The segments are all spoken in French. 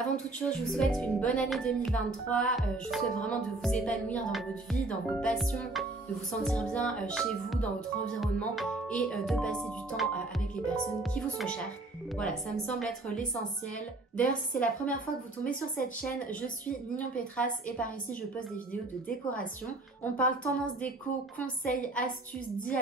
Avant toute chose, je vous souhaite une bonne année 2023. Je vous souhaite vraiment de vous épanouir dans votre vie, dans vos passions, de vous sentir bien chez vous, dans votre environnement et de passer du temps avec les personnes qui vous sont chères. Voilà, ça me semble être l'essentiel. D'ailleurs, si c'est la première fois que vous tombez sur cette chaîne, je suis Mignon Pétras et par ici, je poste des vidéos de décoration. On parle tendance déco, conseils, astuces, DIY,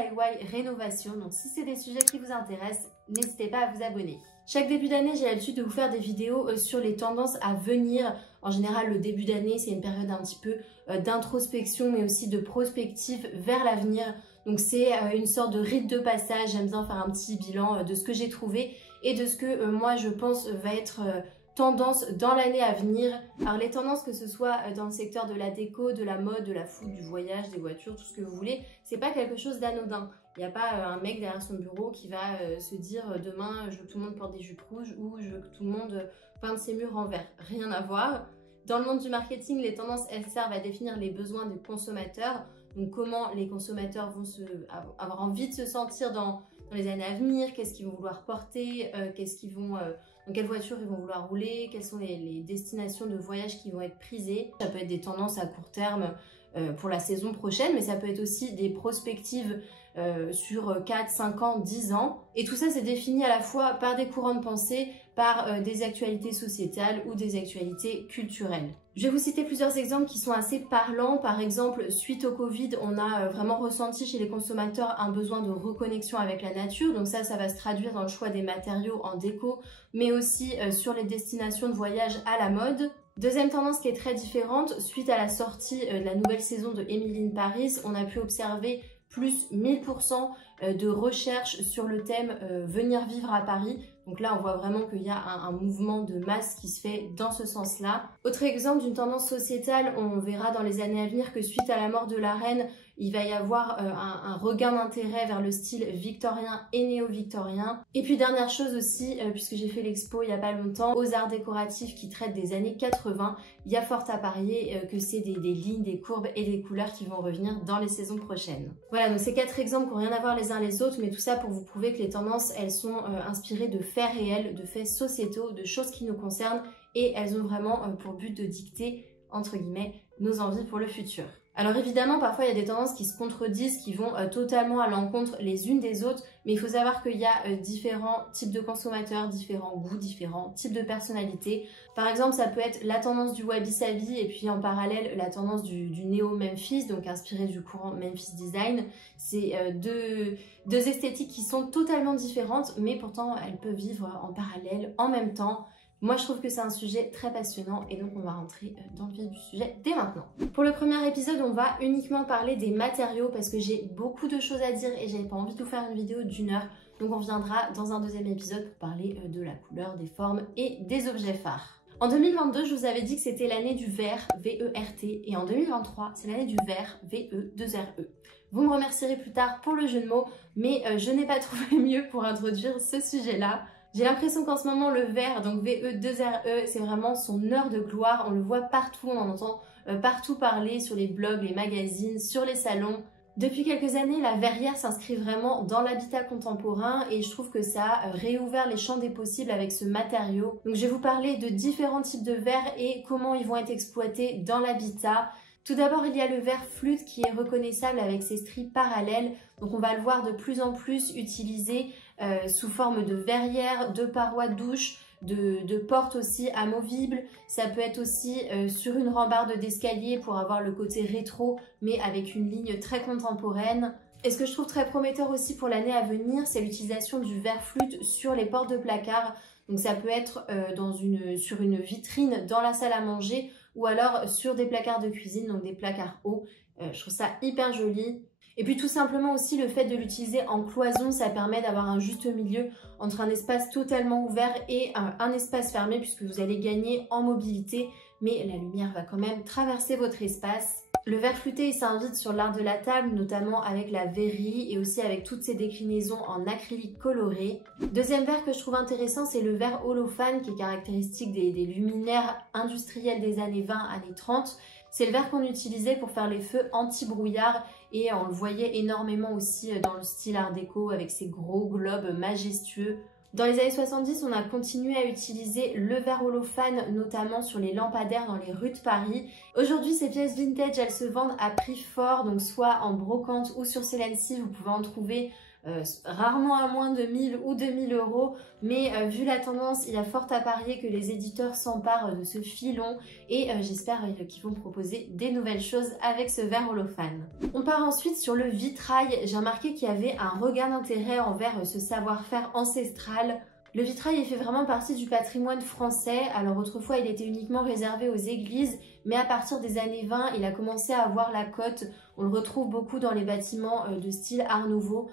rénovation. Donc si c'est des sujets qui vous intéressent, n'hésitez pas à vous abonner. Chaque début d'année, j'ai l'habitude de vous faire des vidéos sur les tendances à venir. En général, le début d'année, c'est une période un petit peu d'introspection, mais aussi de prospective vers l'avenir. Donc c'est une sorte de rite de passage. J'aime bien faire un petit bilan de ce que j'ai trouvé et de ce que moi je pense va être tendance dans l'année à venir. Alors les tendances, que ce soit dans le secteur de la déco, de la mode, de la food, du voyage, des voitures, tout ce que vous voulez, c'est pas quelque chose d'anodin. Il n'y a pas un mec derrière son bureau qui va se dire demain je veux que tout le monde porte des jupes rouges ou je veux que tout le monde peinte ses murs en vert. Rien à voir. Dans le monde du marketing, les tendances, elles servent à définir les besoins des consommateurs. Donc comment les consommateurs vont avoir envie de se sentir dans les années à venir, qu'est-ce qu'ils vont vouloir porter, dans quelle voiture ils vont vouloir rouler, quelles sont les destinations de voyage qui vont être prisées. Ça peut être des tendances à court terme pour la saison prochaine, mais ça peut être aussi des prospectives sur 4, 5 ans, 10 ans. Et tout ça, c'est défini à la fois par des courants de pensée, par des actualités sociétales ou des actualités culturelles. Je vais vous citer plusieurs exemples qui sont assez parlants. Par exemple, suite au Covid, on a vraiment ressenti chez les consommateurs un besoin de reconnexion avec la nature. Donc ça va se traduire dans le choix des matériaux en déco, mais aussi sur les destinations de voyage à la mode. Deuxième tendance qui est très différente, suite à la sortie de la nouvelle saison de Emily in Paris, on a pu observer plus 1000% de recherche sur le thème venir vivre à Paris. Donc là, on voit vraiment qu'il y a un mouvement de masse qui se fait dans ce sens-là. Autre exemple d'une tendance sociétale, on verra dans les années à venir que suite à la mort de la reine, il va y avoir un regain d'intérêt vers le style victorien et néo-victorien. Et puis dernière chose aussi, puisque j'ai fait l'expo il n'y a pas longtemps, aux arts décoratifs qui traitent des années 80, il y a fort à parier que c'est des lignes, des courbes et des couleurs qui vont revenir dans les saisons prochaines. Voilà, donc ces 4 exemples qui n'ont rien à voir les uns les autres, mais tout ça pour vous prouver que les tendances, elles sont inspirées de faits réels, de faits sociétaux, de choses qui nous concernent et elles ont vraiment pour but de dicter, entre guillemets, nos envies pour le futur. Alors évidemment, parfois il y a des tendances qui se contredisent, qui vont totalement à l'encontre les unes des autres, mais il faut savoir qu'il y a différents types de consommateurs, différents goûts, différents types de personnalités. Par exemple, ça peut être la tendance du wabi-sabi et puis en parallèle la tendance du néo-Memphis, donc inspiré du courant Memphis Design. C'est deux esthétiques qui sont totalement différentes, mais pourtant elles peuvent vivre en parallèle, en même temps. Moi, je trouve que c'est un sujet très passionnant et donc on va rentrer dans le vif du sujet dès maintenant. Pour le premier épisode, on va uniquement parler des matériaux parce que j'ai beaucoup de choses à dire et j'avais pas envie de vous faire une vidéo d'1 heure. Donc on viendra dans un deuxième épisode pour parler de la couleur, des formes et des objets phares. En 2022, je vous avais dit que c'était l'année du vert, V-E-R-T, et en 2023, c'est l'année du vert, V-E-2-R-E. Vous me remercierez plus tard pour le jeu de mots, mais je n'ai pas trouvé mieux pour introduire ce sujet-là. J'ai l'impression qu'en ce moment, le vert, donc VE2RE, c'est vraiment son heure de gloire. On le voit partout, on en entend partout parler sur les blogs, les magazines, sur les salons. Depuis quelques années, la verrière s'inscrit vraiment dans l'habitat contemporain et je trouve que ça a réouvert les champs des possibles avec ce matériau. Donc je vais vous parler de différents types de verres et comment ils vont être exploités dans l'habitat. Tout d'abord, il y a le verre flûte qui est reconnaissable avec ses stries parallèles. Donc on va le voir de plus en plus utilisé sous forme de verrière, de parois de douche, de portes aussi amovibles. Ça peut être aussi sur une rambarde d'escalier pour avoir le côté rétro, mais avec une ligne très contemporaine. Et ce que je trouve très prometteur aussi pour l'année à venir, c'est l'utilisation du verre flûte sur les portes de placard. Donc ça peut être sur une vitrine dans la salle à manger ou alors sur des placards de cuisine, donc des placards hauts. Je trouve ça hyper joli. Et puis tout simplement aussi le fait de l'utiliser en cloison, ça permet d'avoir un juste milieu entre un espace totalement ouvert et un espace fermé puisque vous allez gagner en mobilité, mais la lumière va quand même traverser votre espace. Le verre flûté s'invite sur l'art de la table, notamment avec la verrerie et aussi avec toutes ses déclinaisons en acrylique coloré. Deuxième verre que je trouve intéressant, c'est le verre holophane qui est caractéristique des luminaires industriels des années 20, années 30. C'est le verre qu'on utilisait pour faire les feux anti-brouillard et on le voyait énormément aussi dans le style art déco avec ces gros globes majestueux. Dans les années 70, on a continué à utiliser le verre holophane, notamment sur les lampadaires dans les rues de Paris. Aujourd'hui, ces pièces vintage, elles se vendent à prix fort, donc soit en brocante ou sur Celency, vous pouvez en trouver rarement à moins de 1000 ou 2000 euros, mais vu la tendance, il y a fort à parier que les éditeurs s'emparent de ce filon et j'espère qu'ils vont proposer des nouvelles choses avec ce verre holophane. On part ensuite sur le vitrail. J'ai remarqué qu'il y avait un regain d'intérêt envers ce savoir-faire ancestral. Le vitrail fait vraiment partie du patrimoine français. Alors autrefois, il était uniquement réservé aux églises, mais à partir des années 20, il a commencé à avoir la cote. On le retrouve beaucoup dans les bâtiments de style Art Nouveau.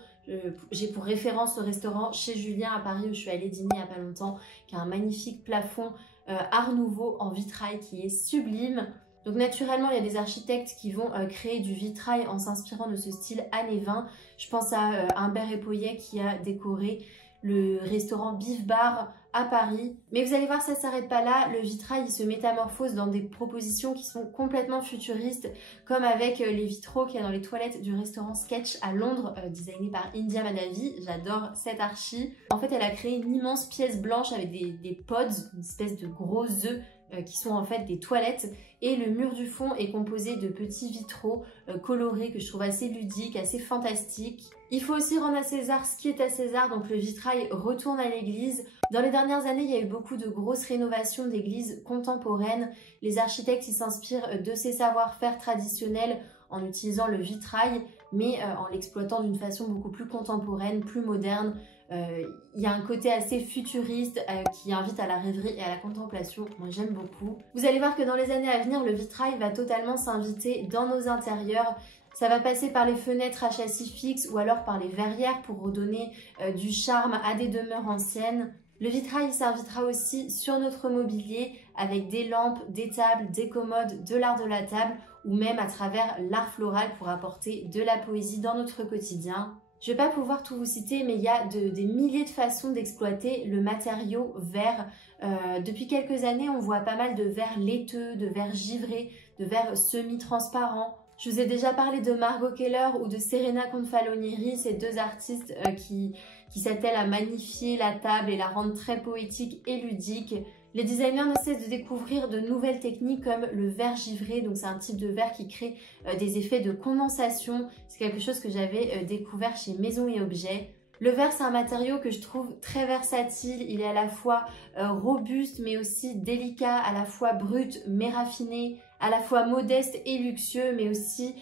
J'ai pour référence le restaurant Chez Julien à Paris où je suis allée dîner il n'y a pas longtemps, qui a un magnifique plafond Art Nouveau en vitrail qui est sublime. Donc naturellement, il y a des architectes qui vont créer du vitrail en s'inspirant de ce style années 20. Je pense à Humbert Epouillet qui a décoré le restaurant Beef Bar à Paris. Mais vous allez voir, ça ne s'arrête pas là. Le vitrail, il se métamorphose dans des propositions qui sont complètement futuristes, comme avec les vitraux qu'il y a dans les toilettes du restaurant Sketch à Londres, designé par India Madavi. J'adore cette archi. En fait, elle a créé une immense pièce blanche avec des pods, une espèce de gros œufs qui sont en fait des toilettes, et le mur du fond est composé de petits vitraux colorés que je trouve assez ludiques, assez fantastiques. Il faut aussi rendre à César ce qui est à César, donc le vitrail retourne à l'église. Dans les dernières années, il y a eu beaucoup de grosses rénovations d'églises contemporaines. Les architectes s'inspirent de ces savoir-faire traditionnels en utilisant le vitrail, mais en l'exploitant d'une façon beaucoup plus contemporaine, plus moderne. Il y a un côté assez futuriste qui invite à la rêverie et à la contemplation. Moi, j'aime beaucoup. Vous allez voir que dans les années à venir, le vitrail va totalement s'inviter dans nos intérieurs. Ça va passer par les fenêtres à châssis fixe ou alors par les verrières pour redonner du charme à des demeures anciennes. Le vitrail s'invitera aussi sur notre mobilier avec des lampes, des tables, des commodes, de l'art de la table ou même à travers l'art floral pour apporter de la poésie dans notre quotidien. Je ne vais pas pouvoir tout vous citer, mais il y a des milliers de façons d'exploiter le matériau verre. Depuis quelques années, on voit pas mal de verres laiteux, de verres givrés, de verres semi-transparents. Je vous ai déjà parlé de Margot Keller ou de Serena Confalonieri, ces deux artistes qui s'attellent à magnifier la table et la rendre très poétique et ludique. Les designers ne cessent de découvrir de nouvelles techniques comme le verre givré. Donc c'est un type de verre qui crée des effets de condensation. C'est quelque chose que j'avais découvert chez Maison et Objets. Le verre, c'est un matériau que je trouve très versatile. Il est à la fois robuste mais aussi délicat, à la fois brut mais raffiné, à la fois modeste et luxueux mais aussi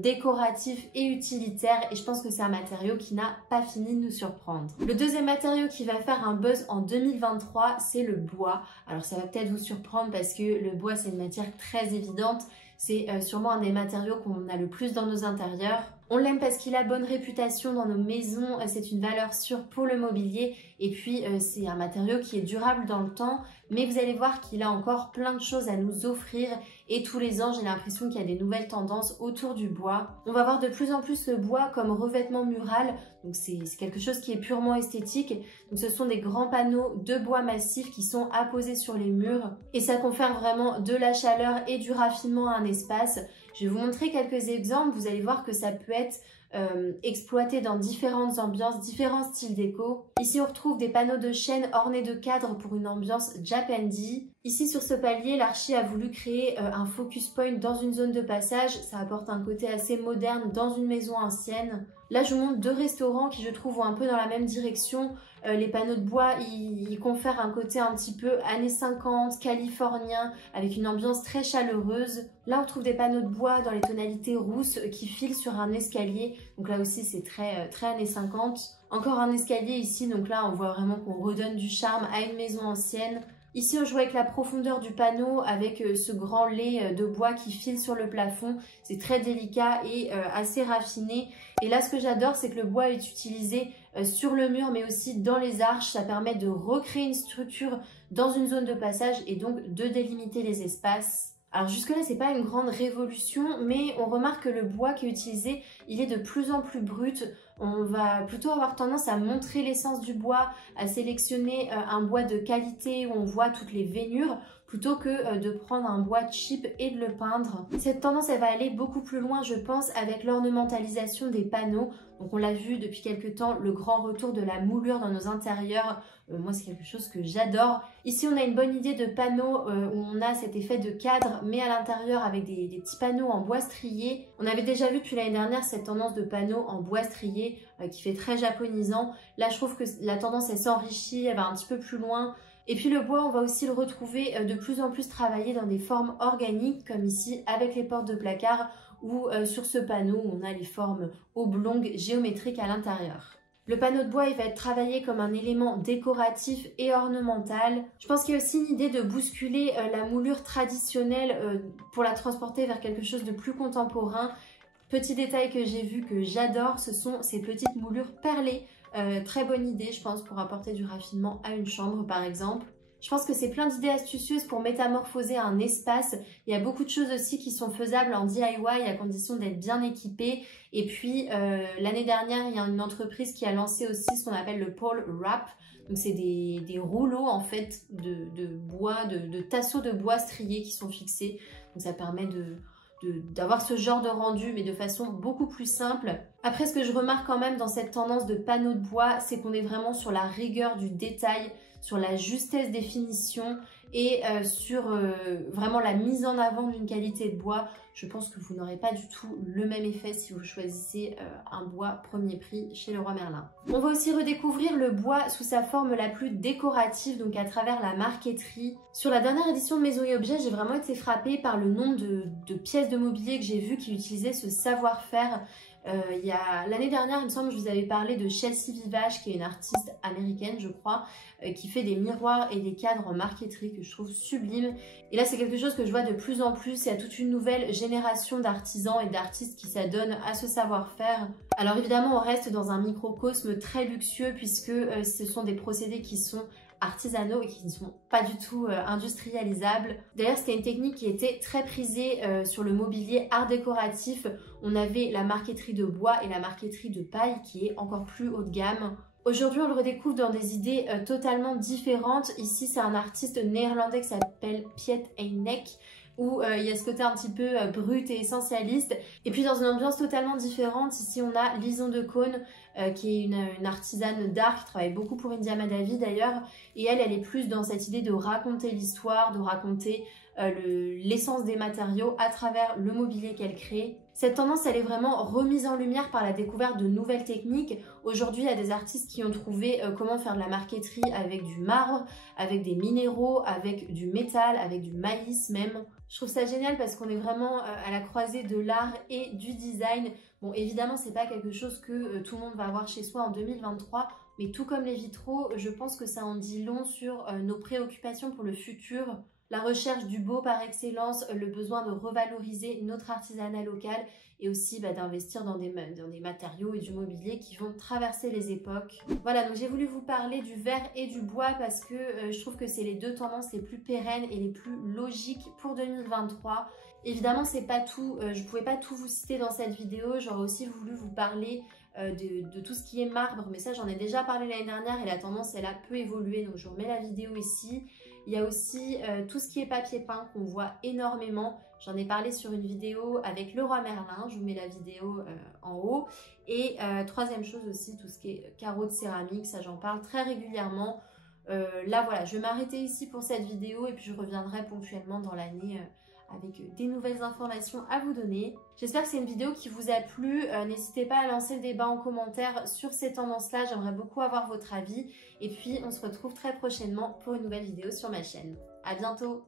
décoratif et utilitaire, et je pense que c'est un matériau qui n'a pas fini de nous surprendre. Le deuxième matériau qui va faire un buzz en 2023, c'est le bois. Alors ça va peut-être vous surprendre parce que le bois, c'est une matière très évidente. C'est sûrement un des matériaux qu'on a le plus dans nos intérieurs. On l'aime parce qu'il a bonne réputation dans nos maisons, c'est une valeur sûre pour le mobilier et puis c'est un matériau qui est durable dans le temps, mais vous allez voir qu'il a encore plein de choses à nous offrir et tous les ans j'ai l'impression qu'il y a des nouvelles tendances autour du bois. On va voir de plus en plus le bois comme revêtement mural, donc c'est quelque chose qui est purement esthétique. Donc ce sont des grands panneaux de bois massif qui sont apposés sur les murs et ça confère vraiment de la chaleur et du raffinement à un espace. Je vais vous montrer quelques exemples, vous allez voir que ça peut être exploité dans différentes ambiances, différents styles déco. Ici on retrouve des panneaux de chêne ornés de cadres pour une ambiance Japandi. Ici sur ce palier, l'archi a voulu créer un focus point dans une zone de passage, ça apporte un côté assez moderne dans une maison ancienne. Là je vous montre deux restaurants qui je trouve vont un peu dans la même direction. Les panneaux de bois, ils confèrent un côté un petit peu années 50, californien, avec une ambiance très chaleureuse. Là, on trouve des panneaux de bois dans les tonalités rousses qui filent sur un escalier. Donc là aussi, c'est très années 50. Encore un escalier ici, donc là, on voit vraiment qu'on redonne du charme à une maison ancienne. Ici, on joue avec la profondeur du panneau, avec ce grand lait de bois qui file sur le plafond. C'est très délicat et assez raffiné. Et là, ce que j'adore, c'est que le bois est utilisé sur le mur, mais aussi dans les arches. Ça permet de recréer une structure dans une zone de passage et donc de délimiter les espaces. Alors jusque-là, c'est pas une grande révolution, mais on remarque que le bois qui est utilisé, il est de plus en plus brut. On va plutôt avoir tendance à montrer l'essence du bois, à sélectionner un bois de qualité où on voit toutes les veinures, plutôt que de prendre un bois cheap et de le peindre. Cette tendance elle va aller beaucoup plus loin je pense avec l'ornementalisation des panneaux. Donc on l'a vu depuis quelques temps, le grand retour de la moulure dans nos intérieurs, moi c'est quelque chose que j'adore. Ici on a une bonne idée de panneaux où on a cet effet de cadre mais à l'intérieur avec des petits panneaux en bois strié. On avait déjà vu depuis l'année dernière cette tendance de panneaux en bois strié qui fait très japonisant. Là je trouve que la tendance elle s'enrichit, elle va un petit peu plus loin. Et puis le bois, on va aussi le retrouver de plus en plus travaillé dans des formes organiques, comme ici avec les portes de placard ou sur ce panneau où on a les formes oblongues géométriques à l'intérieur. Le panneau de bois, il va être travaillé comme un élément décoratif et ornemental. Je pense qu'il y a aussi une idée de bousculer la moulure traditionnelle pour la transporter vers quelque chose de plus contemporain. Petit détail que j'ai vu que j'adore, ce sont ces petites moulures perlées. Très bonne idée je pense pour apporter du raffinement à une chambre par exemple. Je pense que c'est plein d'idées astucieuses pour métamorphoser un espace. Il y a beaucoup de choses aussi qui sont faisables en DIY à condition d'être bien équipé. Et puis l'année dernière il y a une entreprise qui a lancé aussi ce qu'on appelle le pole wrap. Donc c'est des rouleaux en fait de bois, de tasseaux de bois striés qui sont fixés. Donc ça permet d'avoir ce genre de rendu mais de façon beaucoup plus simple. Après ce que je remarque quand même dans cette tendance de panneaux de bois, c'est qu'on est vraiment sur la rigueur du détail, sur la justesse des finitions et sur vraiment la mise en avant d'une qualité de bois. Je pense que vous n'aurez pas du tout le même effet si vous choisissez un bois premier prix chez Leroy Merlin. On va aussi redécouvrir le bois sous sa forme la plus décorative, donc à travers la marqueterie. Sur la dernière édition de Maison et Objets, j'ai vraiment été frappée par le nombre de pièces de mobilier que j'ai vues qui utilisaient ce savoir-faire. L'année dernière, il me semble, je vous avais parlé de Chelsea Vivage, qui est une artiste américaine, je crois, qui fait des miroirs et des cadres en marqueterie que je trouve sublimes. Et là, c'est quelque chose que je vois de plus en plus. Il y a toute une nouvelle génération d'artisans et d'artistes qui s'adonnent à ce savoir-faire. Alors évidemment, on reste dans un microcosme très luxueux puisque ce sont des procédés qui sont artisanaux et qui ne sont pas du tout industrialisables. D'ailleurs, c'était une technique qui était très prisée sur le mobilier art décoratif. On avait la marqueterie de bois et la marqueterie de paille qui est encore plus haut de gamme. Aujourd'hui, on le redécouvre dans des idées totalement différentes. Ici, c'est un artiste néerlandais qui s'appelle Piet Eynek, où il y a ce côté un petit peu brut et essentialiste. Et puis dans une ambiance totalement différente, ici on a Lison de Caunes, qui est une artisane d'art qui travaille beaucoup pour India Madhavi d'ailleurs. Et elle est plus dans cette idée de raconter l'histoire, de raconter l'essence des matériaux à travers le mobilier qu'elle crée. Cette tendance, elle est vraiment remise en lumière par la découverte de nouvelles techniques. Aujourd'hui, il y a des artistes qui ont trouvé comment faire de la marqueterie avec du marbre, avec des minéraux, avec du métal, avec du maïs même. Je trouve ça génial parce qu'on est vraiment à la croisée de l'art et du design. Bon, évidemment, c'est pas quelque chose que tout le monde va avoir chez soi en 2023, mais tout comme les vitraux, je pense que ça en dit long sur nos préoccupations pour le futur. La recherche du beau par excellence, le besoin de revaloriser notre artisanat local et aussi d'investir dans des matériaux et du mobilier qui vont traverser les époques. Voilà, donc j'ai voulu vous parler du verre et du bois parce que je trouve que c'est les deux tendances les plus pérennes et les plus logiques pour 2023. Évidemment, c'est pas tout, je pouvais pas tout vous citer dans cette vidéo, j'aurais aussi voulu vous parler de tout ce qui est marbre, mais ça j'en ai déjà parlé l'année dernière et la tendance elle a peu évolué, donc je vous remets la vidéo ici. Il y a aussi tout ce qui est papier peint qu'on voit énormément. J'en ai parlé sur une vidéo avec Leroy Merlin, je vous mets la vidéo en haut. Et troisième chose aussi, tout ce qui est carreaux de céramique, ça j'en parle très régulièrement. Là voilà, je vais m'arrêter ici pour cette vidéo et puis je reviendrai ponctuellement dans l'année avec des nouvelles informations à vous donner. J'espère que c'est une vidéo qui vous a plu. N'hésitez pas à lancer le débat en commentaire sur ces tendances-là. J'aimerais beaucoup avoir votre avis. Et puis, on se retrouve très prochainement pour une nouvelle vidéo sur ma chaîne. À bientôt!